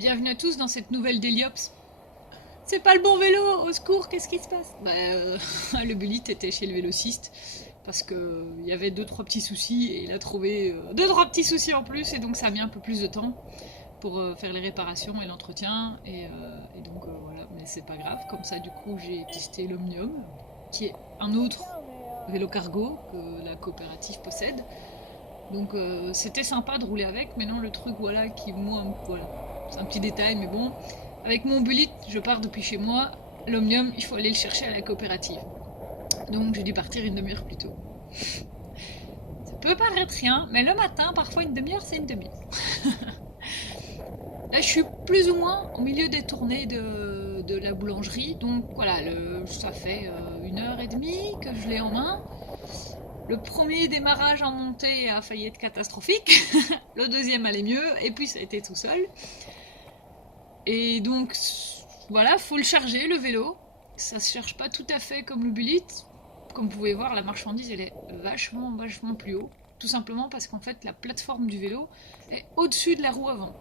Bienvenue à tous dans cette nouvelle Deliops. C'est pas le bon vélo, au secours, qu'est-ce qui se passe? Le Bullet était chez le vélociste parce que il y avait deux trois petits soucis et il a trouvé deux trois petits soucis en plus et donc ça a mis un peu plus de temps pour faire les réparations et l'entretien et donc voilà, mais c'est pas grave. Comme ça du coup j'ai testé l'Omnium qui est un autre vélo cargo que la coopérative possède. Donc c'était sympa de rouler avec, mais non le truc voilà qui moi voilà, c'est un petit détail mais bon, avec mon bullet je pars depuis chez moi, l'omnium il faut aller le chercher à la coopérative. Donc j'ai dû partir une demi-heure plus tôt. Ça peut paraître rien, mais le matin parfois une demi-heure c'est une demi-heure. Là je suis plus ou moins au milieu des tournées de la boulangerie, donc voilà, ça fait une heure et demie que je l'ai en main. Le premier démarrage en montée a failli être catastrophique, le deuxième allait mieux, et puis ça a été tout seul. Et donc voilà, faut le charger le vélo. Ça se charge pas tout à fait comme le Bullet. Comme vous pouvez voir, la marchandise elle est vachement plus haut. Tout simplement parce qu'en fait la plateforme du vélo est au-dessus de la roue avant.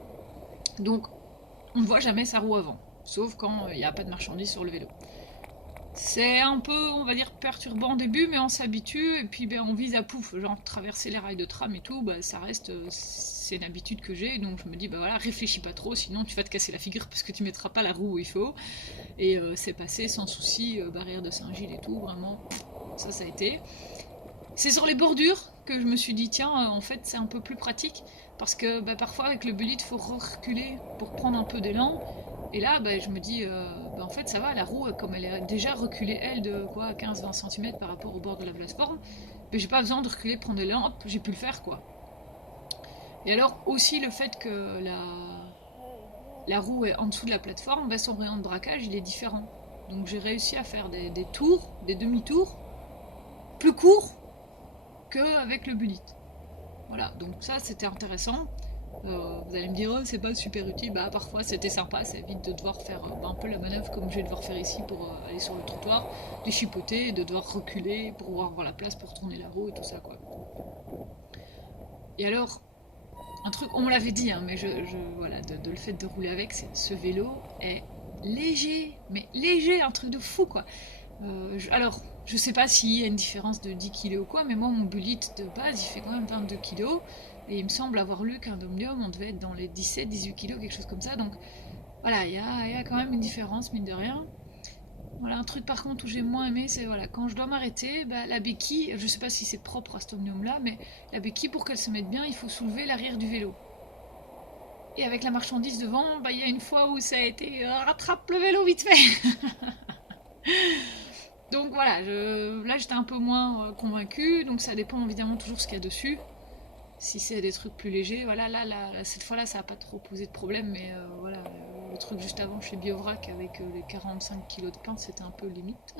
Donc on ne voit jamais sa roue avant, sauf quand il n'y a pas de marchandise sur le vélo. C'est un peu, on va dire, perturbant au début, mais on s'habitue, et puis ben, on vise à pouf, genre traverser les rails de tram et tout, bah, ça reste, c'est une habitude que j'ai, donc je me dis, bah voilà, réfléchis pas trop, sinon tu vas te casser la figure parce que tu mettras pas la roue où il faut, et c'est passé sans souci, barrière de Saint-Gilles et tout, vraiment, ça a été. C'est sur les bordures que je me suis dit, tiens, en fait, c'est un peu plus pratique, parce que bah, parfois avec le bullet, il faut reculer pour prendre un peu d'élan, et là, bah, je me dis, bah, en fait, ça va, la roue, comme elle est déjà reculée, elle, de quoi, 15-20 cm par rapport au bord de la plateforme, bah, j'ai pas besoin de reculer, prendre de l'élan, hop, j'ai pu le faire, quoi. Et alors, aussi, le fait que la roue est en dessous de la plateforme, bah, son rayon de braquage, il est différent. Donc, j'ai réussi à faire des tours, des demi-tours, plus courts qu'avec le bullet. Voilà, donc ça, c'était intéressant. Vous allez me dire, oh, c'est pas super utile. Bah, parfois, c'était sympa. Ça évite de devoir faire un peu la manœuvre comme je vais devoir faire ici pour aller sur le trottoir, de chipoter, de devoir reculer pour avoir la place pour tourner la roue et tout ça, quoi. Et alors, un truc, on me l'avait dit, hein, mais voilà, le fait de rouler avec, ce vélo est léger, mais léger, un truc de fou, quoi. Alors, je sais pas s'il y a une différence de 10 kilos ou quoi, mais moi, mon bullet de base, il fait quand même 22 kilos. Et il me semble avoir lu qu'un Omnium, on devait être dans les 17-18 kilos, quelque chose comme ça. Donc voilà, il y a quand même une différence, mine de rien. Voilà, un truc par contre où j'ai moins aimé, c'est voilà, quand je dois m'arrêter, bah, la béquille, je sais pas si c'est propre à cet Omnium là, mais la béquille, pour qu'elle se mette bien, il faut soulever l'arrière du vélo. Et avec la marchandise devant, bah, il y a une fois où ça a été rattrape le vélo vite fait. Donc voilà, là j'étais un peu moins convaincue, donc ça dépend évidemment toujours ce qu'il y a dessus. Si c'est des trucs plus légers, voilà, cette fois-là, ça n'a pas trop posé de problème, mais voilà, le truc juste avant chez Biovrac avec les 45 kilos de pain, c'était un peu limite.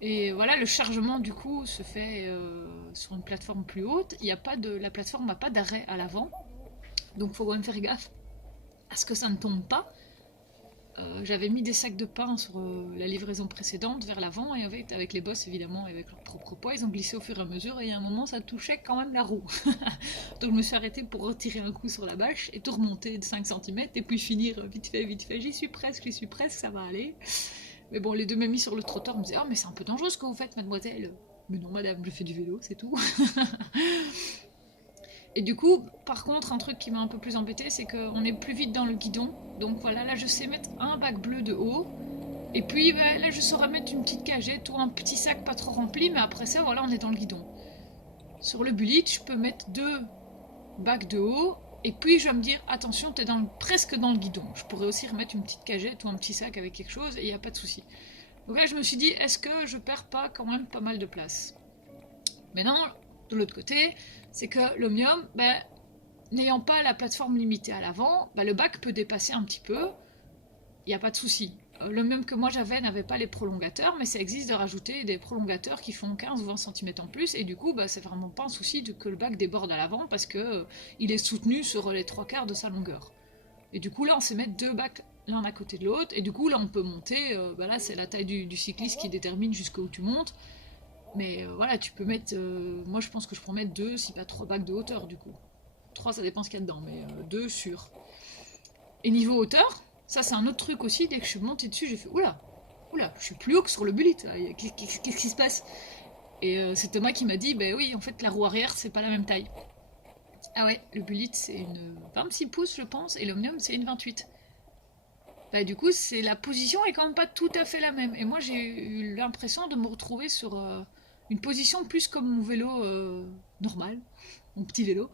Et voilà, le chargement du coup se fait sur une plateforme plus haute. Il y a pas de, la plateforme n'a pas d'arrêt à l'avant, donc il faut quand même faire gaffe à ce que ça ne tombe pas. J'avais mis des sacs de pain sur la livraison précédente vers l'avant et avec les bosses évidemment avec leur propre poids ils ont glissé au fur et à mesure et à un moment ça touchait quand même la roue. Donc je me suis arrêtée pour retirer un coup sur la bâche et tout remonter de 5 cm et puis finir vite fait, j'y suis presque, ça va aller. Mais bon, les deux mamies sur le trottoir me disaient oh mais c'est un peu dangereux ce que vous faites mademoiselle. Mais non madame, je fais du vélo, c'est tout. Et du coup, par contre, un truc qui m'a un peu plus embêté, c'est qu'on est plus vite dans le guidon. Donc voilà, là je sais mettre un bac bleu de haut. Et puis bah, là je saurais mettre une petite cagette ou un petit sac pas trop rempli, mais après ça, voilà, on est dans le guidon. Sur le bullet, je peux mettre deux bacs de haut. Et puis je vais me dire, attention, t'es presque dans le guidon. Je pourrais aussi remettre une petite cagette ou un petit sac avec quelque chose et il n'y a pas de souci. Donc là je me suis dit, est-ce que je perds pas quand même pas mal de place? Mais non, de l'autre côté, c'est que l'Omnium, ben, n'ayant pas la plateforme limitée à l'avant, ben, le bac peut dépasser un petit peu, il n'y a pas de souci. L'Omnium que moi j'avais n'avait pas les prolongateurs, mais ça existe de rajouter des prolongateurs qui font 15 ou 20 cm en plus, et du coup, ben, c'est vraiment pas un souci que le bac déborde à l'avant parce que il est soutenu sur les trois quarts de sa longueur. Et du coup, là, on sait mettre deux bacs l'un à côté de l'autre, et du coup, là, on peut monter, ben là, c'est la taille du cycliste qui détermine jusqu'où tu montes, mais voilà, tu peux mettre. Moi, je pense que je pourrais mettre deux, si pas trois bacs de hauteur, du coup. Trois, ça dépend ce qu'il y a dedans, mais deux sûrs. Et niveau hauteur, ça c'est un autre truc aussi, dès que je suis montée dessus, j'ai fait oula, oula, je suis plus haut que sur le bullet, qu'est-ce qui se passe? Et c'est Thomas qui m'a dit, bah oui, en fait la roue arrière c'est pas la même taille. Ah ouais, le bullet c'est une 26 pouces je pense, et l'Omnium c'est une 28. Bah du coup c'est la position est quand même pas tout à fait la même. Et moi j'ai eu l'impression de me retrouver sur une position plus comme mon vélo normal, mon petit vélo.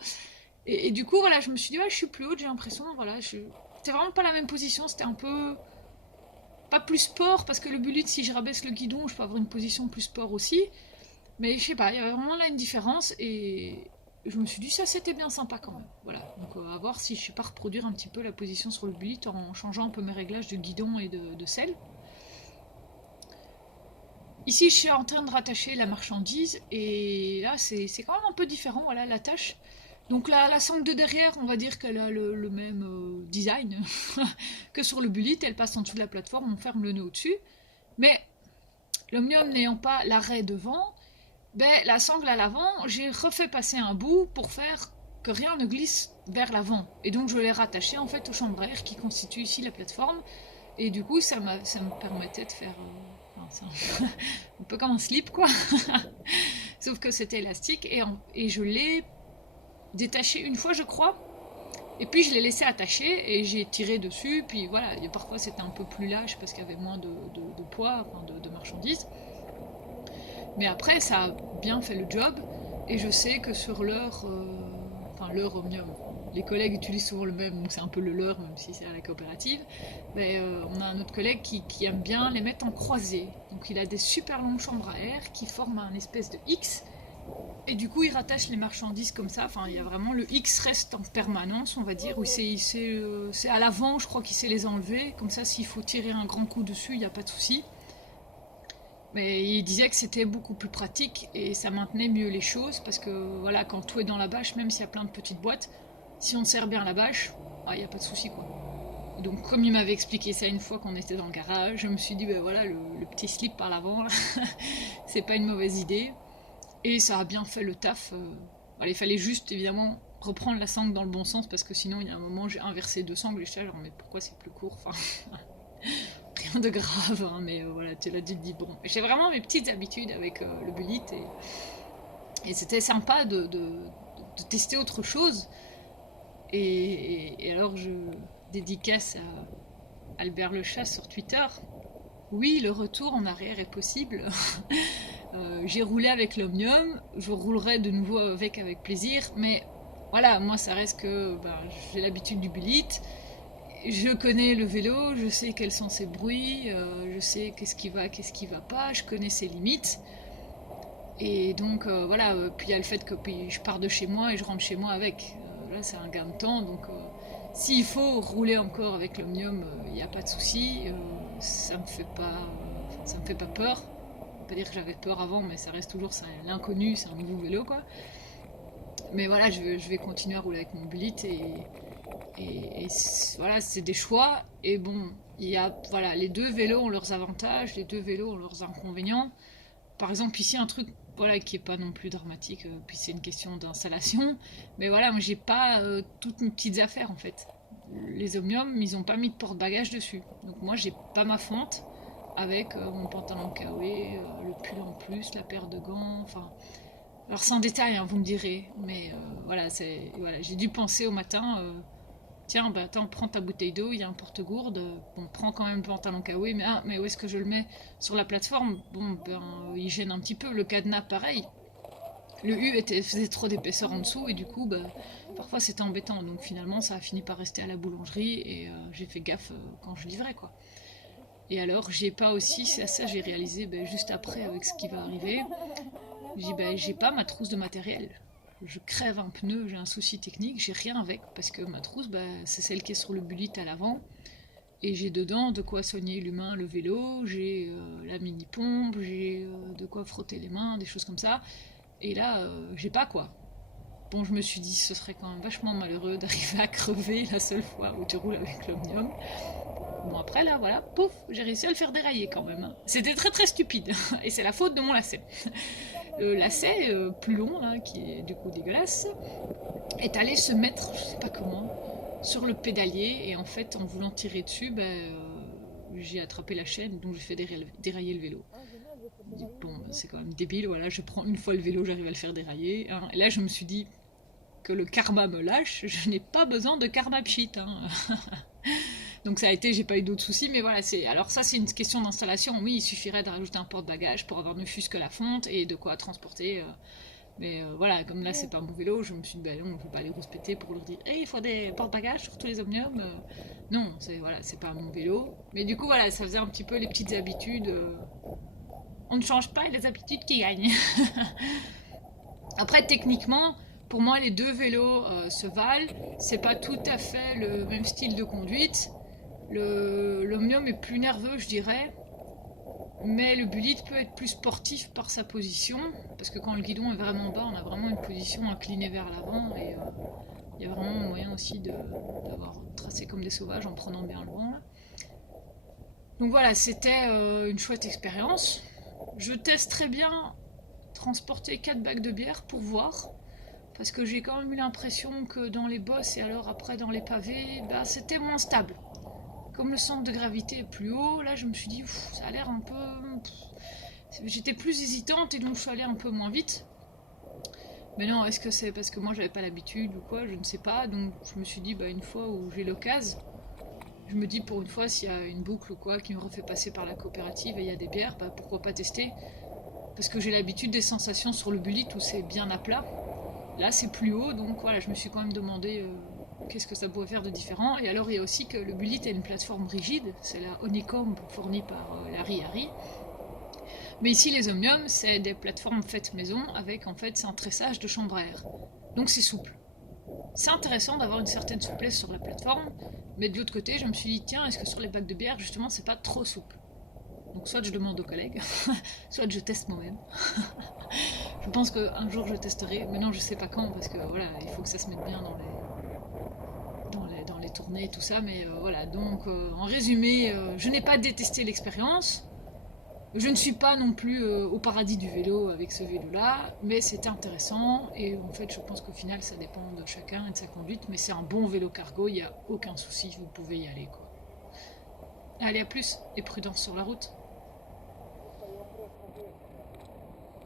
Et du coup voilà, je me suis dit ouais je suis plus haute, j'ai l'impression, voilà, c'était vraiment pas la même position, c'était un peu pas plus sport parce que le bullet si je rabaisse le guidon je peux avoir une position plus sport aussi. Mais je sais pas, il y avait vraiment là une différence et je me suis dit ça c'était bien sympa quand même. Voilà, donc à voir si je sais pas reproduire un petit peu la position sur le bullet en changeant un peu mes réglages de guidon et de selle. Ici je suis en train de rattacher la marchandise et là c'est quand même un peu différent, voilà la tâche. Donc la sangle de derrière, on va dire qu'elle a le même design que sur le bullet, elle passe en dessous de la plateforme, on ferme le nœud au-dessus. Mais l'Omnium n'ayant pas l'arrêt devant, ben, la sangle à l'avant, j'ai refait passer un bout pour faire que rien ne glisse vers l'avant. Et donc je l'ai rattaché en fait aux chambres à air qui constituent ici la plateforme. Et du coup ça me permettait de faire un peu comme un slip quoi. Sauf que c'était élastique et je l'ai détaché une fois je crois. Et puis je l'ai laissé attaché et j'ai tiré dessus. Puis voilà, et parfois c'était un peu plus lâche parce qu'il y avait moins de poids, enfin de marchandises. Mais après, ça a bien fait le job. Et je sais que sur leur, enfin leur Omnium, les collègues utilisent souvent le même, donc c'est un peu le leur, même si c'est à la coopérative. Mais on a un autre collègue qui aime bien les mettre en croisée. Donc il a des super longues chambres à air qui forment un espèce de X. Et du coup, il rattache les marchandises comme ça. Enfin, il y a vraiment le X reste en permanence, on va dire. Oui, c'est à l'avant, je crois qu'il sait les enlever. Comme ça, s'il faut tirer un grand coup dessus, il n'y a pas de souci. Mais il disait que c'était beaucoup plus pratique et ça maintenait mieux les choses parce que voilà, quand tout est dans la bâche, même s'il y a plein de petites boîtes, si on serre bien la bâche, il n'y a pas de souci quoi. Donc comme il m'avait expliqué ça une fois qu'on était dans le garage, je me suis dit ben voilà le petit slip par l'avant, c'est pas une mauvaise idée et ça a bien fait le taf. Voilà, il fallait juste évidemment reprendre la sangle dans le bon sens parce que sinon il y a un moment j'ai inversé deux sangles et je suis là genre mais pourquoi c'est plus court enfin, rien de grave, hein, mais voilà, tu l'as dit, bon. J'ai vraiment mes petites habitudes avec le bullet et c'était sympa de tester autre chose. Et alors, je dédicace à Albert Le Chat sur Twitter. Oui, le retour en arrière est possible. J'ai roulé avec l'Omnium, je roulerai de nouveau avec plaisir, mais voilà, moi ça reste que j'ai l'habitude du bullet. Je connais le vélo, je sais quels sont ses bruits, je sais qu'est-ce qui va pas, je connais ses limites. Et donc voilà, puis il y a le fait que puis je pars de chez moi et je rentre chez moi avec. Là c'est un gain de temps, donc s'il faut rouler encore avec l'Omnium, il n'y a pas de souci. Ça me fait pas peur. On peut pas dire que j'avais peur avant, mais ça reste toujours l'inconnu, c'est un nouveau vélo quoi. Mais voilà, je vais continuer à rouler avec mon bullet et voilà, c'est des choix. Et bon, il y a, voilà, les deux vélos ont leurs avantages, les deux vélos ont leurs inconvénients. Par exemple, ici, un truc voilà, qui est pas non plus dramatique, puis c'est une question d'installation. Mais voilà, moi j'ai pas toutes mes petites affaires en fait. Les Omnium, ils ont pas mis de porte-bagages dessus. Donc moi j'ai pas ma fente avec mon pantalon kawé, le pull en plus, la paire de gants, enfin. Alors sans détail, hein, vous me direz, mais voilà, voilà, j'ai dû penser au matin. Tiens, bah attends, prends ta bouteille d'eau, il y a un porte-gourde. Bon, prends quand même le pantalon kawé, mais où est-ce que je le mets? Sur la plateforme, bon, ben, il gêne un petit peu. Le cadenas, pareil. Le U faisait trop d'épaisseur en dessous, et du coup, bah, parfois c'était embêtant. Donc finalement, ça a fini par rester à la boulangerie, et j'ai fait gaffe quand je livrais, quoi. Et alors, j'ai pas aussi, c'est ça j'ai réalisé juste après avec ce qui va arriver. J'ai dit, j'ai pas ma trousse de matériel. Je crève un pneu, j'ai un souci technique, j'ai rien avec parce que ma trousse, c'est celle qui est sur le bullet à l'avant. Et j'ai dedans de quoi soigner l'humain, le vélo, j'ai la mini pompe, j'ai de quoi frotter les mains, des choses comme ça. Et là, j'ai pas quoi. Bon, je me suis dit, ce serait quand même vachement malheureux d'arriver à crever la seule fois où tu roules avec l'Omnium. Bon, après, là, voilà, pouf, j'ai réussi à le faire dérailler quand même. C'était très très stupide. Et c'est la faute de mon lacet. Le lacet plus long, là, qui est du coup dégueulasse, est allé se mettre, je sais pas comment, sur le pédalier et en fait en voulant tirer dessus, j'ai attrapé la chaîne donc j'ai fait dérailler le vélo. Bon, c'est quand même débile, voilà, je prends une fois le vélo, j'arrive à le faire dérailler. Hein. Et là je me suis dit que le karma me lâche, je n'ai pas besoin de karma pchit. Hein. Donc ça a été, j'ai pas eu d'autres soucis, mais voilà, alors ça c'est une question d'installation. Oui, il suffirait de rajouter un porte-bagages pour avoir ne fût-ce que la fonte et de quoi transporter. Mais voilà, comme là c'est pas mon vélo, je me suis dit, non, je vais pas les respecter pour leur dire, hey, il faut des porte-bagages sur tous les omniums. Non, c'est pas mon vélo. Mais du coup, voilà, ça faisait un petit peu les petites habitudes. On ne change pas les habitudes qui gagnent. Après, techniquement, pour moi, les deux vélos se valent. C'est pas tout à fait le même style de conduite. L'Omnium est plus nerveux, je dirais. Mais le Bullet peut être plus sportif par sa position. Parce que quand le guidon est vraiment bas, on a vraiment une position inclinée vers l'avant. Et il y a vraiment moyen aussi d'avoir tracé comme des sauvages en prenant bien le vent. Là. Donc voilà, c'était une chouette expérience. Je testerai bien transporter 4 bacs de bière pour voir. Parce que j'ai quand même eu l'impression que dans les bosses et alors après dans les pavés, c'était moins stable. Comme le centre de gravité est plus haut, là je me suis dit, ça a l'air un peu... J'étais plus hésitante et donc je suis allée un peu moins vite. Mais non, est-ce que c'est parce que moi j'avais pas l'habitude ou quoi, je ne sais pas. Donc je me suis dit, une fois où j'ai l'occasion, je me dis pour une fois s'il y a une boucle ou quoi qui me refait passer par la coopérative et il y a des bières, pourquoi pas tester. Parce que j'ai l'habitude des sensations sur le Bullet où c'est bien à plat. Là, c'est plus haut, donc voilà, je me suis quand même demandé qu'est-ce que ça pouvait faire de différent. Et alors, il y a aussi que le Bullet a une plateforme rigide, c'est la Honeycomb fournie par Larry Harry. Mais ici, les Omnium, c'est des plateformes faites maison avec en fait c'est un tressage de chambre à air. Donc c'est souple. C'est intéressant d'avoir une certaine souplesse sur la plateforme, mais de l'autre côté, je me suis dit, tiens, est-ce que sur les bacs de bière, justement, c'est pas trop souple? Donc soit je demande aux collègues, soit je teste moi-même. Je pense qu'un jour je testerai, mais non je sais pas quand parce que voilà, il faut que ça se mette bien dans les tournées et tout ça, mais voilà, donc en résumé, je n'ai pas détesté l'expérience, je ne suis pas non plus au paradis du vélo avec ce vélo-là, mais c'était intéressant et en fait je pense qu'au final ça dépend de chacun et de sa conduite, mais c'est un bon vélo cargo, il n'y a aucun souci, vous pouvez y aller quoi. Allez à plus et prudence sur la route.